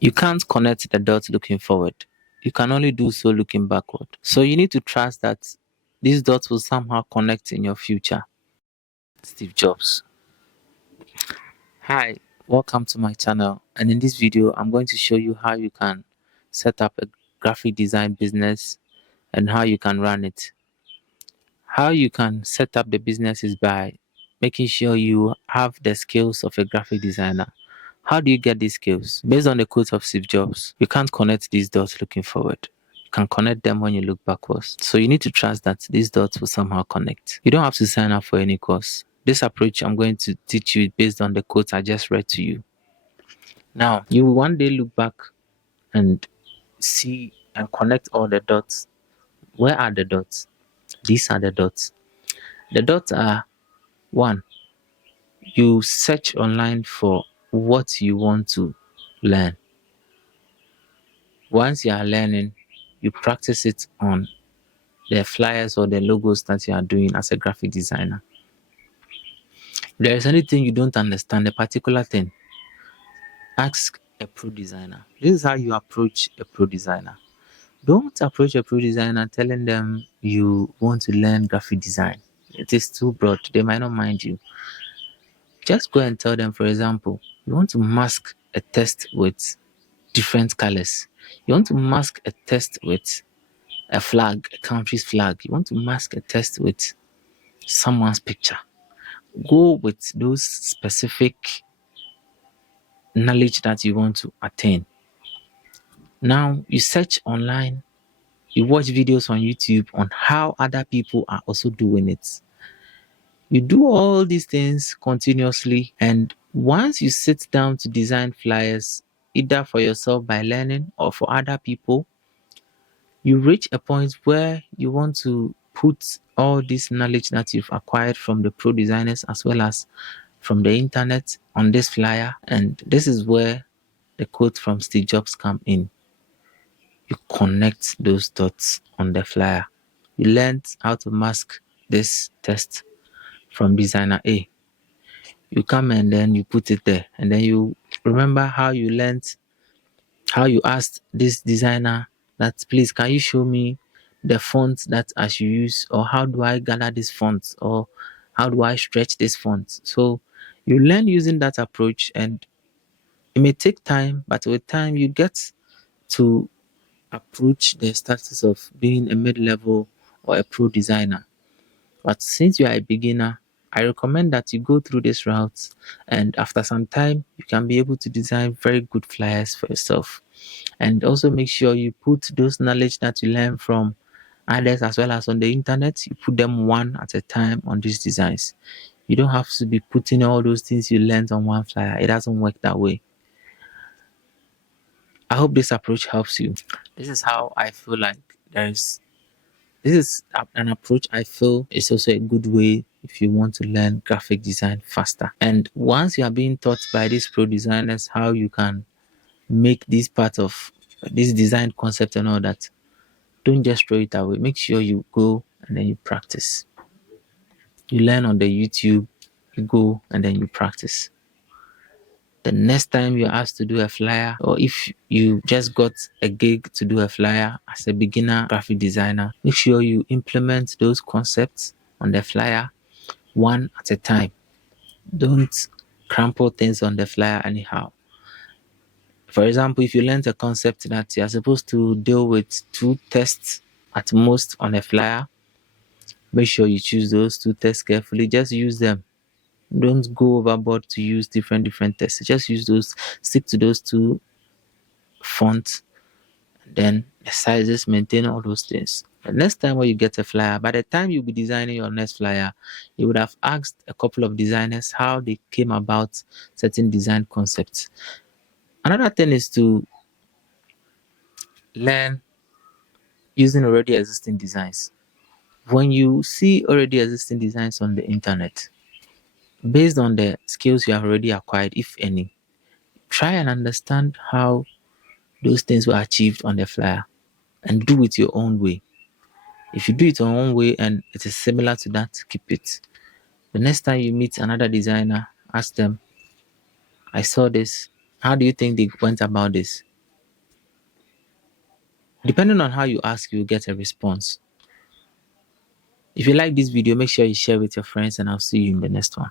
You can't connect the dots looking forward. You can only do so looking backward. So you need to trust that these dots will somehow connect in your future. Steve Jobs. Hi, welcome to my channel, and in this video I'm going to show you how you can set up a graphic design business and how you can run it. How you can set up the business is by making sure you have the skills of a graphic designer. How do you get these skills? Based on the quote of Steve Jobs, you can't connect these dots looking forward. You can connect them when you look backwards. So you need to trust that these dots will somehow connect. You don't have to sign up for any course. This approach I'm going to teach you based on the quote I just read to you. Now, you will one day look back and see and connect all the dots. Where are the dots? These are the dots. The dots are: one, you search online for what you want to learn. Once you are learning, you practice it on the flyers or the logos that you are doing as a graphic designer. If there is anything you don't understand, a particular thing, ask a pro designer. This is how you approach a pro designer. Don't approach a pro designer telling them you want to learn graphic design. It is too broad. They might not mind you. Just go and tell them, for example, you want to mask a text with different colors. You want to mask a text with a flag, a country's flag. You want to mask a text with someone's picture. Go with those specific knowledge that you want to attain. Now, you search online, you watch videos on YouTube on how other people are also doing it. You do all these things continuously, and once you sit down to design flyers, either for yourself by learning or for other people, you reach a point where you want to put all this knowledge that you've acquired from the pro designers as well as from the internet on this flyer. And this is where the quote from Steve Jobs come in. You connect those dots on the flyer. You learned how to mask this text from designer A. You come and then you put it there, and then you remember how you learned, how you asked this designer that, please, can you show me the font that I should use, or how do I gather this font, or how do I stretch this font? So you learn using that approach, and it may take time, but with time you get to approach the status of being a mid-level or a pro designer. But since you are a beginner, I recommend that you go through this route, and after some time you can be able to design very good flyers for yourself. And also make sure you put those knowledge that you learn from others as well as on the internet, you put them one at a time on these designs. You don't have to be putting all those things you learned on one flyer. It doesn't work that way. I hope this approach helps you. This is how I feel like this is an approach I feel is also a good way if you want to learn graphic design faster. And once you are being taught by these pro designers how you can make this part of this design concept and all that, don't just throw it away. Make sure you go and then you practice. You learn on the YouTube, you go and then you practice. The next time you're asked to do a flyer, or if you just got a gig to do a flyer as a beginner graphic designer, make sure you implement those concepts on the flyer one at a time. Don't crumple things on the flyer anyhow. For example, if you learned a concept that you're supposed to deal with 2 tests at most on a flyer, make sure you choose those 2 tests carefully. Just use them. Don't go overboard to use different tests. Just use those, stick to those 2 fonts, and then the sizes, maintain all those things. The next time when you get a flyer, by the time you'll be designing your next flyer, you would have asked a couple of designers how they came about certain design concepts. Another thing is to learn using already existing designs. When you see already existing designs on the internet, based on the skills you have already acquired, if any, try and understand how those things were achieved on the flyer and do it your own way. If you do it your own way and it is similar to that, keep it. The next time you meet another designer, ask them, I saw this. How do you think they went about this? Depending on how you ask, you'll get a response. If you like this video, make sure you share with your friends, and I'll see you in the next one.